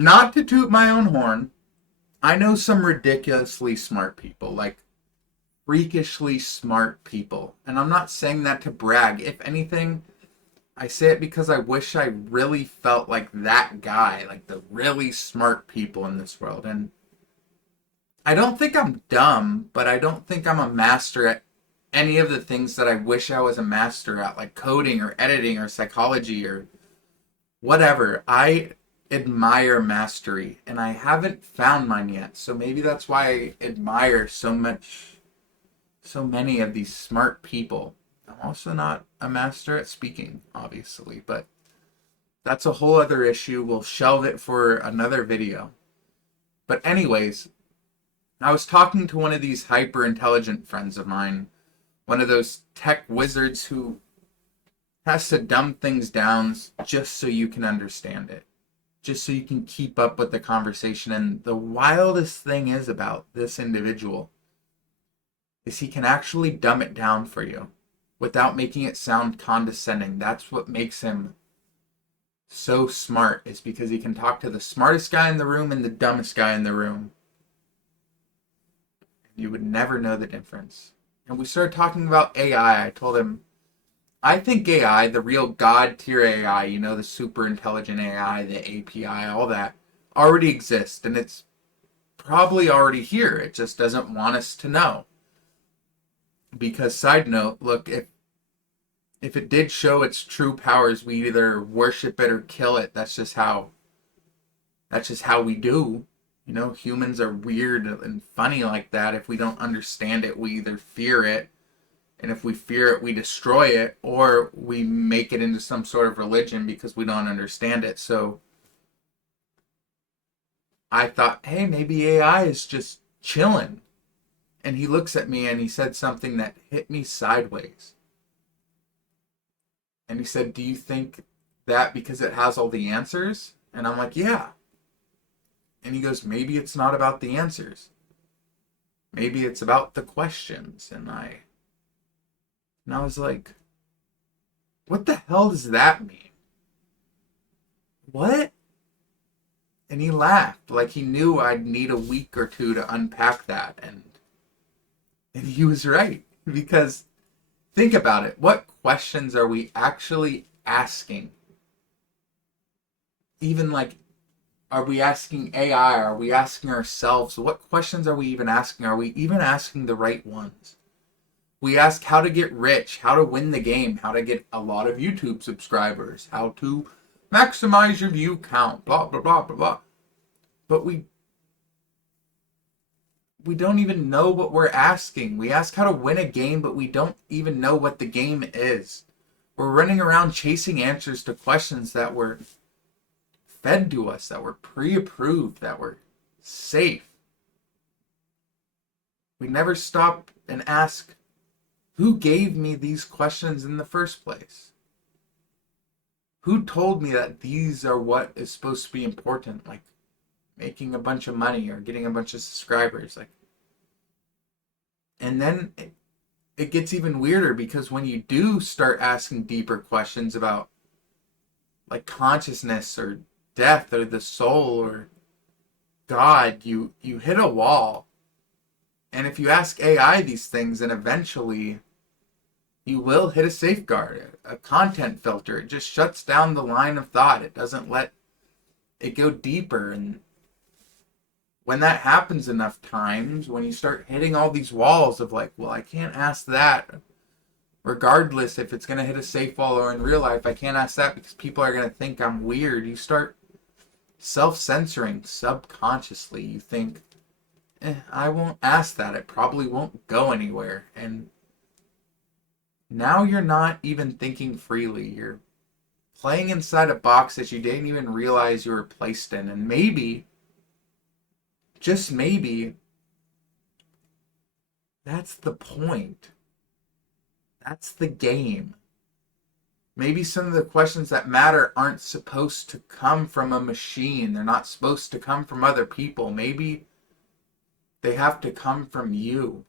Not to toot my own horn, I know some ridiculously smart people, like freakishly smart people. And I'm not saying that to brag. If anything, I say it because I wish I really felt like that guy, like the really smart people in this world. And I don't think I'm dumb, but I don't think I'm a master at any of the things that I wish I was a master at, like coding or editing or psychology or whatever. I admire mastery, and I haven't found mine yet. So maybe that's why I admire so many of these smart people. I'm also not a master at speaking, obviously, but that's a whole other issue. We'll shelve it for another video. But anyways, I was talking to one of these hyper intelligent friends of mine, one of those tech wizards who has to dumb things down just so you can understand it, just so you can keep up with the conversation. And the wildest thing is about this individual is he can actually dumb it down for you without making it sound condescending. That's what makes him so smart, is because he can talk to the smartest guy in the room and the dumbest guy in the room. You would never know the difference. And we started talking about AI. I told him, I think AI, the real God tier AI, you know, the super intelligent AI, the API, all that, already exists. And it's probably already here. It just doesn't want us to know. Because, side note, look, if it did show its true powers, we either worship it or kill it. That's just how we do. You know, humans are weird and funny like that. If we don't understand it, we either fear it, and if we fear it, we destroy it, or we make it into some sort of religion because we don't understand it. So I thought, hey, maybe AI is just chilling. And he looks at me and he said something that hit me sideways. And he said, do you think that because it has all the answers? And I'm like, yeah. And he goes, maybe it's not about the answers. Maybe it's about the questions. And I was like, what the hell does that mean? What? And he laughed like he knew I'd need a week or two to unpack that. And he was right. Because think about it. What questions are we actually asking? Even like, are we asking AI? Are we asking ourselves? What questions are we even asking? Are we even asking the right ones? We ask how to get rich, how to win the game, how to get a lot of YouTube subscribers, how to maximize your view count, blah, blah, blah, blah, blah. But we don't even know what we're asking. We ask how to win a game, but we don't even know what the game is. We're running around chasing answers to questions that were fed to us, that were pre-approved, that were safe. We never stop and ask, who gave me these questions in the first place? Who told me that these are what is supposed to be important, like making a bunch of money or getting a bunch of subscribers? Like, and then it gets even weirder, because when you do start asking deeper questions about like consciousness or death or the soul or God, you hit a wall. And if you ask AI these things, then eventually you will hit a safeguard, a content filter. It just shuts down the line of thought. It doesn't let it go deeper. And when that happens enough times, when you start hitting all these walls of like, well, I can't ask that, regardless if it's going to hit a safe wall or in real life, I can't ask that because people are going to think I'm weird. You start self-censoring subconsciously. You think, I won't ask that. It probably won't go anywhere. And now you're not even thinking freely. You're playing inside a box that you didn't even realize you were placed in. And maybe, just maybe, that's the point. That's the game. Maybe some of the questions that matter aren't supposed to come from a machine. They're not supposed to come from other people. Maybe they have to come from you.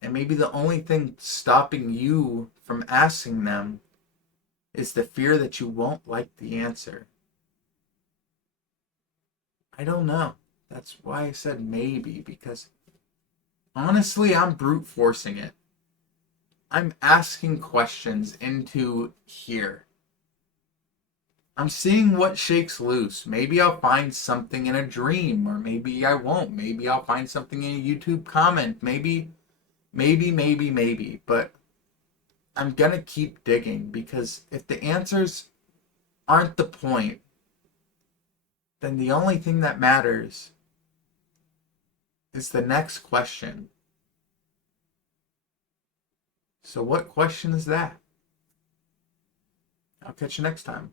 And maybe the only thing stopping you from asking them is the fear that you won't like the answer. I don't know. That's why I said maybe, because honestly, I'm brute forcing it. I'm asking questions into here. I'm seeing what shakes loose. Maybe I'll find something in a dream, or maybe I won't. Maybe I'll find something in a YouTube comment. Maybe. But I'm gonna keep digging, because if the answers aren't the point, then the only thing that matters is the next question. So what question is that? I'll catch you next time.